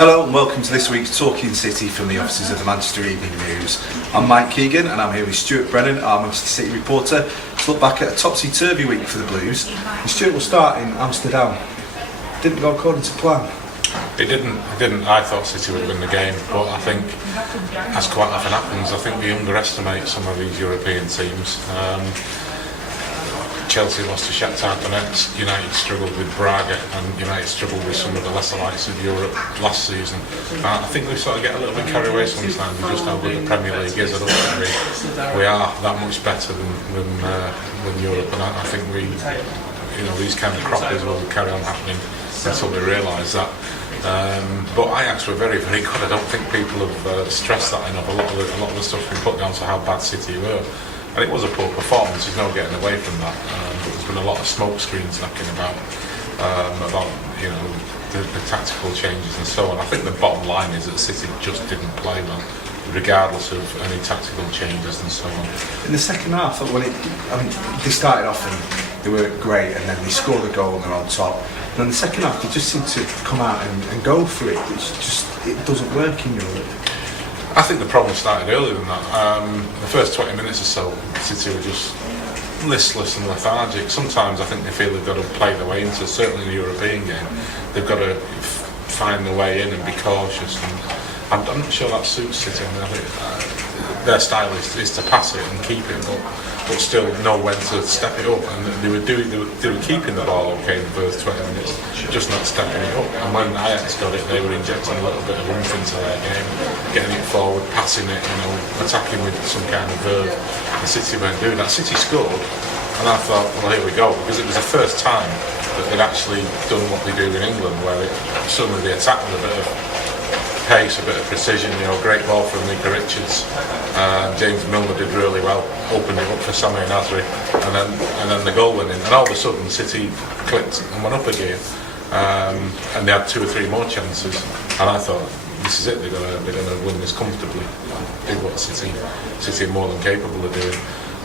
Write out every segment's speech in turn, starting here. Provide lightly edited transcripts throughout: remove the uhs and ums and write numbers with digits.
Hello and welcome to this week's Talking City from the offices of the Manchester Evening News. I'm Mike Keegan and I'm here with Stuart Brennan, our Manchester City reporter, to look back at a topsy-turvy week for the Blues. And Stuart will start in Amsterdam. Didn't go according to plan. It didn't. I thought City would win the game, but I think, as quite often happens, I think we underestimate some of these European teams. Chelsea lost to Shakhtar Donetsk, United struggled with Braga, and United struggled with some of the lesser lights of Europe last season. I think we sort of get a little bit carried away sometimes with just how good the Premier League is. I don't think we are that much better than Europe, and I think these kind of croppers will carry on happening until we realise that. But Ajax were very, very good. I don't think people have stressed that enough. A lot of the stuff we put down to how bad City were. And it was a poor performance, there's no getting away from that. But there's been a lot of smoke screens knocking about the tactical changes and so on. I think the bottom line is that City just didn't play well, regardless of any tactical changes and so on. In the second half, they started off and they were great, and then they scored a goal and they're on top. And then the second half, they just seem to come out and go for it. It doesn't work in Europe. I think the problem started earlier than that. The first 20 minutes or so, City were just listless and lethargic. Sometimes I think they feel they've got to play their way into, certainly in the European game, they've got to find their way in and be cautious. And I'm not sure that suits City. I think their style is to pass it and keep it, but still know when to step it up. And they were keeping the ball okay in the first 20 minutes, just not stepping it up. And when Ajax got it, they were injecting a little bit of oomph into their game, getting it forward, passing it, attacking with some kind of verve. And City weren't doing that. City scored, and I thought, well, here we go, because it was the first time that they'd actually done what they do in England, where suddenly they attack with a bit of pace, a bit of precision. Great ball from Mika Richards. James Milner did really well, opened it up for Sami Nasri, and then the goal went in. And all of a sudden, City clicked and went up again, and they had 2 or 3 more chances. And I thought, this is it. They're going to win this comfortably. Do what City are more than capable of doing.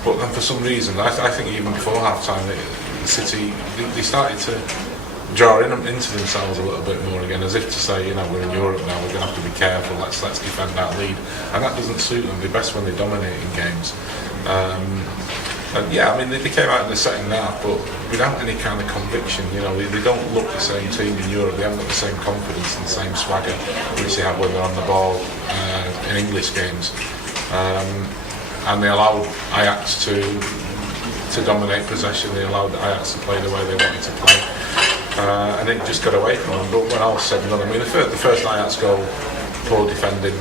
But then for some reason, I think even before half time, City they started to draw into themselves a little bit more again, as if to say, we're in Europe now, we're going to have to be careful, let's defend that lead. And that doesn't suit them. They're best when they dominate in games. They came out in the second half, but without any kind of conviction. They don't look the same team in Europe. They haven't got the same confidence and the same swagger which they have when they're on the ball in English games. And they allowed Ajax to dominate possession. They allowed Ajax to play the way they wanted to play. And it just got away from them. But when all said and done, the first Ajax goal, poor defending.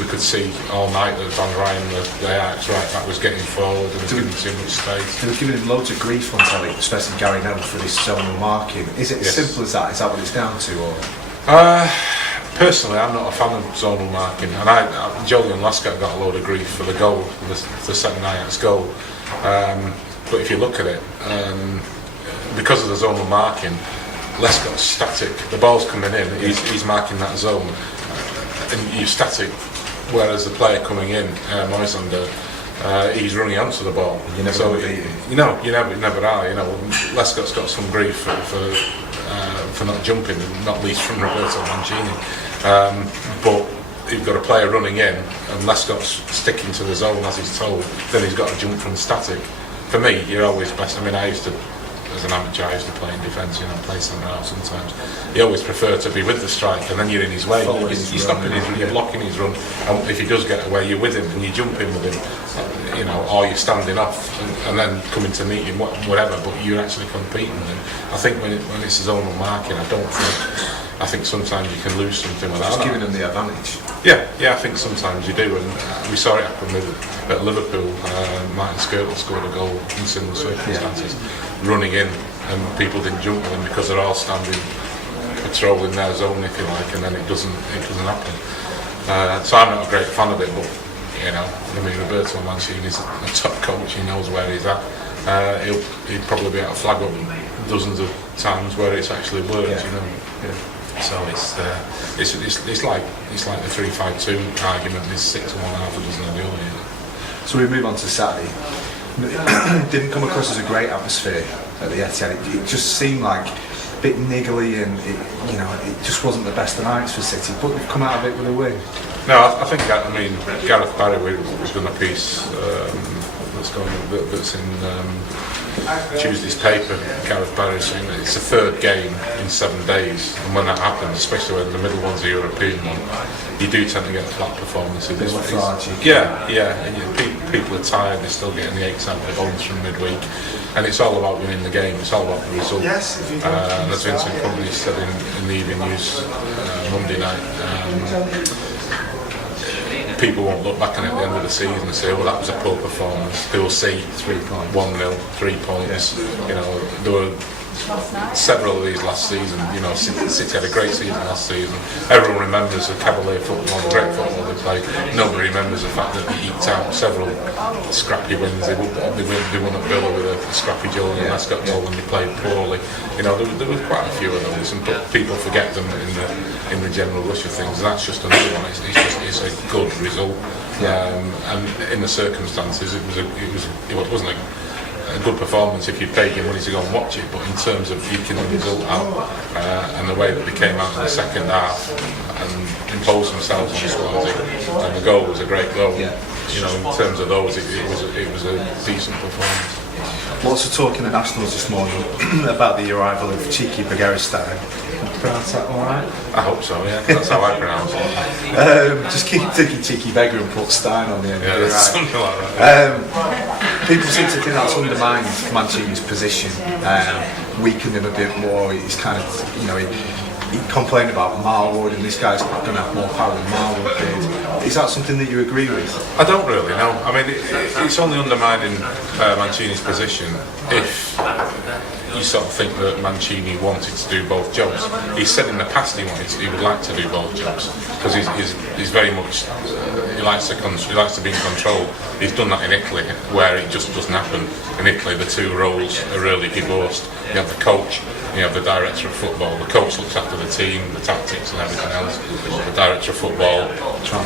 We could see all night that Van Rijn, the Ajax right back, was getting forward and giving too much space. They were giving him loads of grief on telly, especially Gary Neville, for this zonal marking. Is it as simple as that? Is that what it's down to? Or? Personally, I'm not a fan of zonal marking, and Julian Lescott got a load of grief for the goal, the second Ajax goal. But if you look at it, because of the zonal marking, Lescott's static. The ball's coming in, he's marking that zone, and you're static. Whereas the player coming in, Moisander, he's running onto the ball. You never you never are. Lescott's got some grief for not jumping, not least from Roberto Mancini. But you've got a player running in, and Lescott's sticking to the zone as he's told. Then he's got to jump from static. For me, you're always best. As an amateur, I used to play in defence, play somewhere else sometimes. You always prefer to be with the striker, and then you're in his way. You're stopping his run, you're blocking his run, and if he does get away, you're with him and you jump in with him, or you're standing off and then coming to meet him, whatever. But you're actually competing with him. I think when it's a zonal marking, I think sometimes you can lose something with that. Just giving them the advantage. Yeah, I think sometimes you do, and we saw it happen at Liverpool. Martin Skirtle scored a goal in similar circumstances, running in, and people didn't jump with him because they're all standing, patrolling their zone, if you like, and then it doesn't happen. So I'm not a great fan of it, but Roberto Mancini is a top coach. He knows where he's at. He'd probably be able to flag up dozens of times where it's actually worked. Yeah. So it's like the 3-5-2 argument. There's 6 and 1/2 a dozen of the other. So we move on to Saturday. Didn't come across as a great atmosphere at the Etihad. It just seemed like bit niggly, and it just wasn't the best of nights for City. But they've come out of it with a win. No, I think Gareth Barry, we've done a piece that's in Tuesday's paper. Gareth Barry saying that it's the third game in 7 days, and when that happens, especially when the middle one's a European one, you do tend to get flat performances. Yeah, and people are tired. They're still getting the aches out of their bones from midweek, and it's all about winning the game. It's all about the result. Yes, and as Vincent Company said in the Evening News Monday night. People won't look back on it at the end of the season and say, "Oh, that was a poor performance." They will see 3 points, 1-0, 3 points. There were several of these last season. City had a great season last season. Everyone remembers the Cavalier football, the great football they played. Nobody remembers the fact that they eked out several scrappy wins. They won at Villa with a scrappy Julian Lescott goal when they played poorly. There were quite a few of those, and people forget them in the general rush of things. And that's just another one. It's a good result, and in the circumstances, it wasn't a good performance if you paid your money to go and watch it, but in terms of eking the result out and the way that they came out in the second half and imposed themselves on Swansea, and the goal was a great goal. In terms of those, it was a decent performance. Lots of talk in the Nationals this morning about the arrival of cheeky Begaristain. Pronounce that all right? I hope so, yeah. That's how I pronounce it. Just keep thinking cheeky beggar and put Stein on the end. Yeah, right? something like that. People seem to think that's undermined Mancini's position, weakened him a bit more. He's kind of, he complained about Marwood, and this guy's going to have more power than Marwood did. Is that something that you agree with? I don't really know. I mean, it's only undermining Mancini's position if you sort of think that Mancini wanted to do both jobs. He said in the past he would like to do both jobs because he's very much he likes to be in control. He's done that in Italy, where it just doesn't happen. In Italy, the two roles are really divorced. You have the coach, you have the director of football. The coach looks after the team, the tactics and everything else. The director of football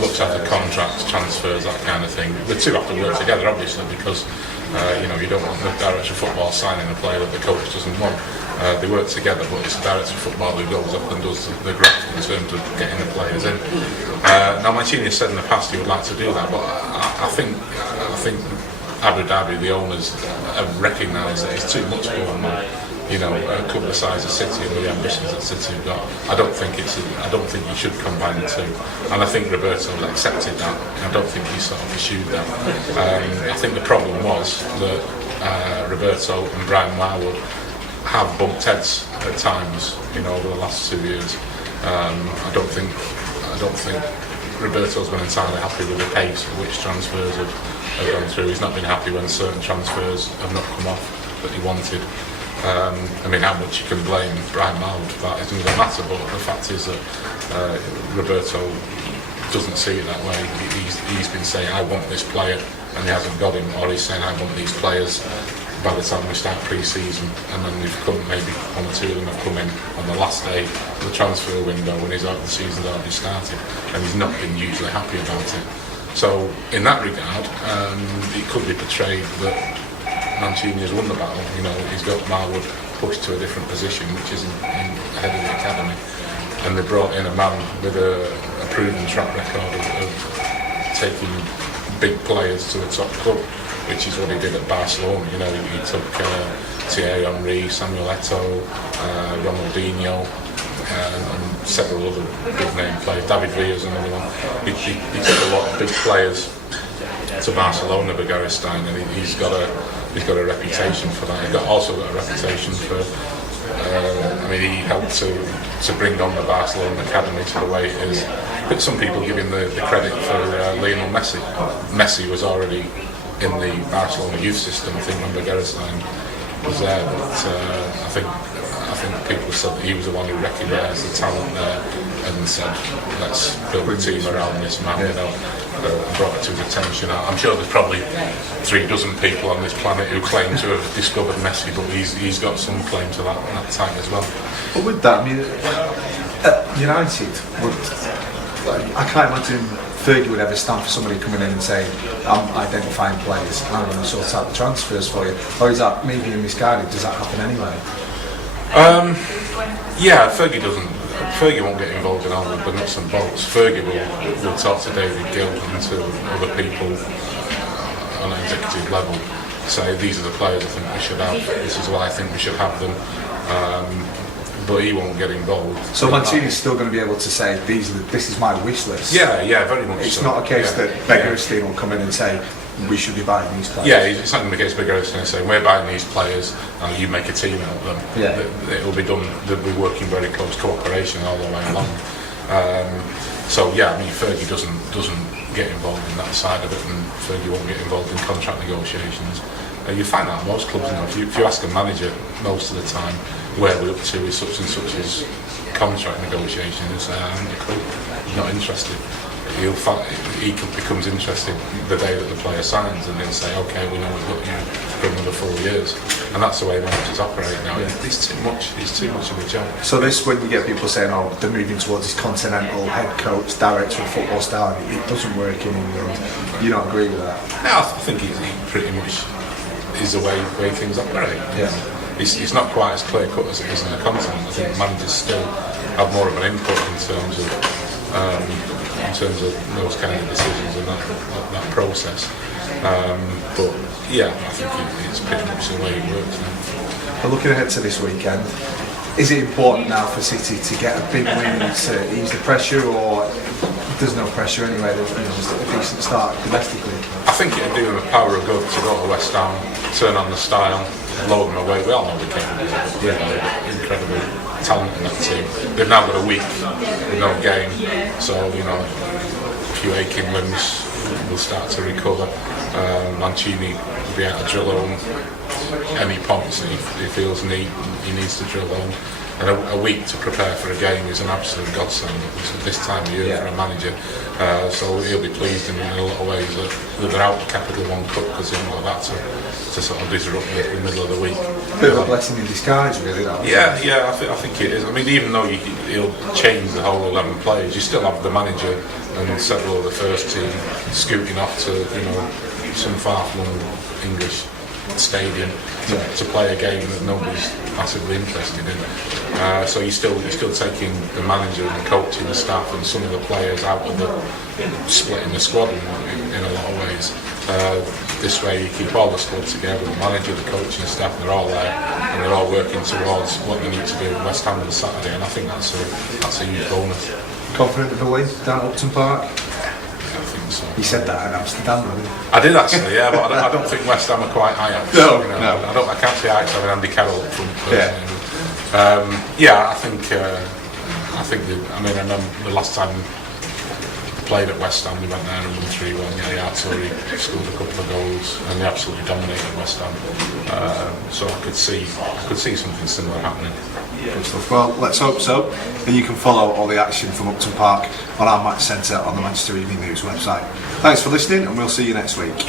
looks after contracts, transfers, that kind of thing. The two have to work together, obviously, because you don't want the director of football signing a player that the coach doesn't want. They work together, but it's the director of football who goes up and does the graft in terms of getting the players in. Now, Mancini has said in the past he would like to do that, but I think Abu Dhabi, the owners, have recognised that it's too much for them. A club the size of City and the ambitions that City have got. I don't think you should combine the two, and I think Roberto accepted that. I don't think he sort of pursued that. I think the problem was that Roberto and Brian Marwood have bumped heads at times, over the last 2 years. I don't think Roberto's been entirely happy with the pace at which transfers have gone through. He's not been happy when certain transfers have not come off that he wanted. How much you can blame Brian Marwood for that, it doesn't really matter, but the fact is that Roberto doesn't see it that way. He's been saying, I want this player, and he hasn't got him, or he's saying, I want these players by the time we start pre-season, and then we've come, maybe 1 or 2 of them have come in on the last day of the transfer window when the season's already started, and he's not been usually happy about it. So in that regard, it could be portrayed that Mancini has won the battle. He's got Marwood pushed to a different position, which is ahead of the academy, and they brought in a man with a proven track record of taking big players to a top club, which is what he did at Barcelona. He took Thierry Henry, Samuel Eto'o, Ronaldinho, and several other big name players. David Villa's another one. He took a lot of big players to Barcelona, Begaristain, and he's got a reputation for that. He's also got a reputation for. He helped to bring on the Barcelona academy to the way it is. But some people give him the credit for Lionel Messi. Messi was already in the Barcelona youth system, I think, when Begaristain was there. But I think people said that he was the one who recognised the talent there and said, let's build a team around this man, brought it to his attention. I'm sure there's probably 36 people on this planet who claim to have discovered Messi, but he's got some claim to that tag as well. But with that, United I can't imagine Fergie would ever stand for somebody coming in and saying, I'm identifying players, I'm going to sort out the transfers for you. Or is that maybe misguided? Does that happen anyway? Yeah, Fergie won't get involved in all the nuts and bolts. Fergie will talk to David Gill and to other people on an executive level. Say these are the players I think we should have. This is why I think we should have them. But he won't get involved. So Mancini's still going to be able to say, this is my wish list. Yeah, very much. It's so. not a case that Begorovstein will come in and say, we should be buying these players. Yeah, it's not going to be the case Begorovstein saying, we're buying these players and you make a team out of them. Yeah. It'll be done, they'll be working very close cooperation all the way along. So yeah, I mean, Fergie doesn't get involved in that side of it, and Fergie won't get involved in contract negotiations. You find that at most clubs, if you ask a manager most of the time where we're up to with such and such as contract negotiations, he'll say, I haven't a clue, he's not interested. He becomes interested the day that the player signs, and then say, okay, we know we've got you for another 4 years, and that's the way managers operate now. Yeah. It's too much of a job. So this, when you get people saying, oh, they're moving towards this continental head coach, director of football style, it doesn't work in England. You don't agree with that? No, I think he pretty much is the way things operate. Yeah. It's not quite as clear cut as it is in the continent. I think managers still have more of an input in terms of those kind of decisions and that process. But yeah, I think it's pretty much the way it works now. But looking ahead to this weekend, is it important now for City to get a big win to ease the pressure, or there's no pressure anyway? There's a decent start domestically. I think it'd do them a power of good to go to West Ham, turn on the style, blow them away. We all know the capable. They're incredibly talented in that team. They've now got a week with no game, so a few aching limbs will start to recover. Mancini will be able to drill home any points that he feels he needs to drill home. And a week to prepare for a game is an absolute godsend at this time of year for a manager. So he'll be pleased in a lot of ways that they're out of Capital One Cup, because he won't have that to sort of disrupt the middle of the week. A bit of a blessing in disguise, really. That I think it is. I mean, even though he'll change the whole 11 players, you still have the manager and several of the first team scooting off to some far-flung English stadium to play a game that nobody's massively interested in. So you're still taking the manager and the coach and the staff and some of the players out of splitting the squad in a lot of ways. This way you keep all the squad together, the manager, the coach and the staff, they're all there and they're all working towards what they need to do at West Ham on Saturday, and I think that's a huge bonus. Confident of the win down at Upton Park? So. You said that in Amsterdam, didn't you? I did actually, yeah, but I don't think West Ham are quite Ajax. No. I can't see Ajax having Andy Carroll up front. I think I remember the last time we played at West Ham, we went there and won 3-1. Yeah, Arturi scored a couple of goals and they absolutely dominated West Ham. So I could see something similar happening. Good stuff. Well, let's hope so. And you can follow all the action from Upton Park on our Match Centre on the Manchester Evening News website. Thanks for listening, and we'll see you next week.